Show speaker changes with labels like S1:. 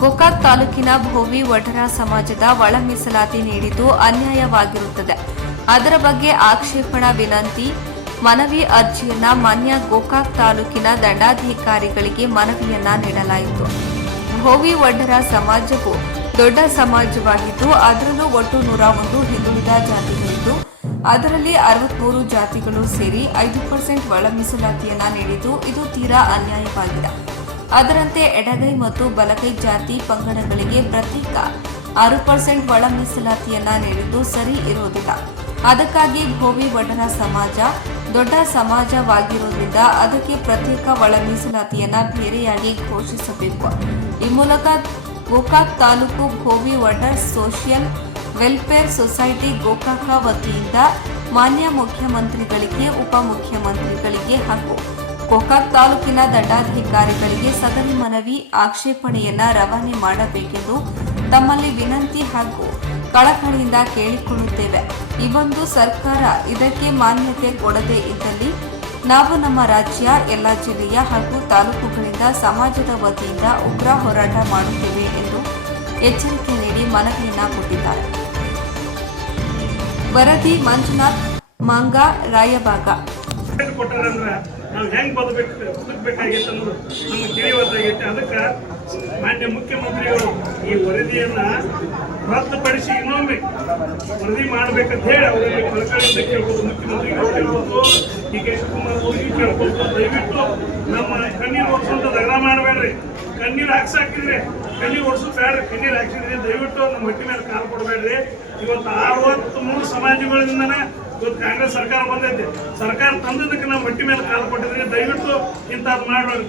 S1: ಗೋಕಾಕ್ ತಾಲೂಕಿನ ಭೋವಿ ವಠರ ಸಮಾಜದ ಒಳ ಮೀಸಲಾತಿ ನೀಡಿದ್ದು ಅನ್ಯಾಯವಾಗಿರುತ್ತದೆ. ಅದರ ಬಗ್ಗೆ ಆಕ್ಷೇಪಣಾ ವಿನಂತಿ, ಮನವಿ ಅರ್ಜಿಯನ್ನ ಮಾನ್ಯ ಗೋಕಾಕ್ ತಾಲೂಕಿನ ದಂಡಾಧಿಕಾರಿಗಳಿಗೆ ಮನವಿಯನ್ನ ನೀಡಲಾಯಿತು. ಭೋವಿ ವಡ್ಡರ ಸಮಾಜವು ದೊಡ್ಡ ಸಮಾಜವಾಗಿದ್ದು, ಅದರಲ್ಲೂ ಒಟ್ಟು ನೂರ ಒಂದು ಹಿಂದುಳಿದ ಜಾತಿಗಳಿದ್ದು, ಅದರಲ್ಲಿ ಅರವತ್ಮೂರು ಜಾತಿಗಳು ಸೇರಿ ಐದು ಪರ್ಸೆಂಟ್ ಒಳ ಮೀಸಲಾತಿಯನ್ನ ನೀಡಿದ್ದು, ಇದು ತೀರಾ ಅನ್ಯಾಯವಾಗಿದೆ. ಅದರಂತೆ ಎಡಗೈ ಮತ್ತು ಬಲಗೈ ಜಾತಿ ಪಂಗಡಗಳಿಗೆ ಪ್ರತ್ಯೇಕ ಆರು ಪರ್ಸೆಂಟ್ ಒಳ ಮೀಸಲಾತಿಯನ್ನ ನೀಡಿದ್ದು ಸರಿ ಇರುವುದಿಲ್ಲ. ಅದಕ್ಕಾಗಿ ಭೋವಿ ವಡರ ಸಮಾಜ ದೊಡ್ಡ ಸಮಾಜವಾಗಿರುವುದರಿಂದ ಅದಕ್ಕೆ ಪ್ರತ್ಯೇಕ ಒಳ ಮೀಸಲಾತಿಯನ್ನ ಬೇರೆಯಾಗಿ ಘೋಷಿಸಬೇಕು. ಈ ಮೂಲಕ Gokak taluk Bhovi Vadar social welfare society Gokak ವತಿಯಿಂದ ಮಾನ್ಯ ಮುಖ್ಯಮಂತ್ರಿಗಳಿಗೆ ಉಪಮುಖ್ಯಮಂತ್ರಿಗಳಿಗೆ ಹಾಗೂ ಗೋಕಾಕ್ ತಾಲೂಕಿನ ದಂಡಾಧಿಕಾರಿಗಳಿಗೆ ಸದರಿ ಮನವಿ ಆಕ್ಷೇಪಣೆಯನ್ನ ರವಾನೆ ಮಾಡಬೇಕೆಂದು ತಮ್ಮಲ್ಲಿ ವಿನಂತಿ ಹಾಗೂ ಕಳಕಳಿಯಿಂದ ಕೇಳಿಕೊಳ್ಳುತ್ತೇವೆ. ಒಂದು ಸರ್ಕಾರ ಇದಕ್ಕೆ ಮಾನ್ಯತೆ ಕೊಡದೇ ಇದ್ದಲ್ಲಿ ನಾವು ನಮ್ಮ ರಾಜ್ಯ, ಎಲ್ಲ ಜಿಲ್ಲೆಯ ಹಾಗೂ ತಾಲೂಕುಗಳಿಂದ ಸಮಾಜದ ವತಿಯಿಂದ ಉಗ್ರ ಹೋರಾಟ ಮಾಡುತ್ತೇವೆ ಎಂದು ಎಚ್ಚರಿಕೆ ನೀಡಿ ಮನವಿಯನ್ನ ಕೊಟ್ಟಿದ್ದಾರೆ. ವರದಿ ಮಂಜುನಾಥ್, ಮಾಂಗ ರಾಯಬಾಗ
S2: ಟಿಕೆಟ್ ಕೊಟ್ಟಾರಂದ್ರ ನಾವು ಹೆಂಗ್ ಬದುಕಬೇಕು, ಬದುಕಬೇಕಾಗಿತ್ತು ಅನ್ನೋದು ನಮ್ಗೆ ತಿಳಿಯುವಂತಾಗೈತೆ ಅದಕ್ಕೆ ಮಾನ್ಯ ಮುಖ್ಯಮಂತ್ರಿಗಳು ಈ ವರದಿಯನ್ನ ರದ್ದುಪಡಿಸಿ ಇನ್ನೊಮ್ಮೆ ವರದಿ ಮಾಡ್ಬೇಕಂತ ಹೇಳಿ ಅವರಲ್ಲಿ ಕಳಕಳಿಯಿಂದ ಕೇಳ್ಬೋದು ಮುಖ್ಯಮಂತ್ರಿಗಳು ಕೇಳ್ಬೋದು, ಡಿ ಕೆ ಶಿವಕುಮಾರ್ ಅವರು ಕೇಳ್ಬೋದು. ದಯವಿಟ್ಟು ನಮ್ಮ ಕಣ್ಣೀರು ಒರೆಸುವಂತ ದಗಡ ಮಾಡಬೇಡ್ರಿ. ಕಣ್ಣೀರು ಹಾಕ್ಸಾಕಿದ್ರೆ ಕಣ್ಣೀರು ಒಡಿಸು ಬೇಡ್ರಿ ಕಣ್ಣೀರು ಹಾಕ್ಸಿದ್ರಿ ದಯವಿಟ್ಟು ನಮ್ಮ ಹೊಟ್ಟೆ ಮೇಲೆ ಕಾಲು ಕೊಡಬೇಡ್ರಿ. ಇವತ್ತು ಅರವತ್ತು ಮೂರು ಸಮಾಜಗಳಿಂದನೇ ಇವತ್ತು ಕಾಂಗ್ರೆಸ್ ಸರ್ಕಾರ ಬಂದೈತೆ. ಸರ್ಕಾರ ಮೇಲೆ ಕಾಲು ಕೊಟ್ಟಿದ್ರೆ ದಯವಿಟ್ಟು ಇಂಥದ್ದು ಮಾಡಬೇಡಿ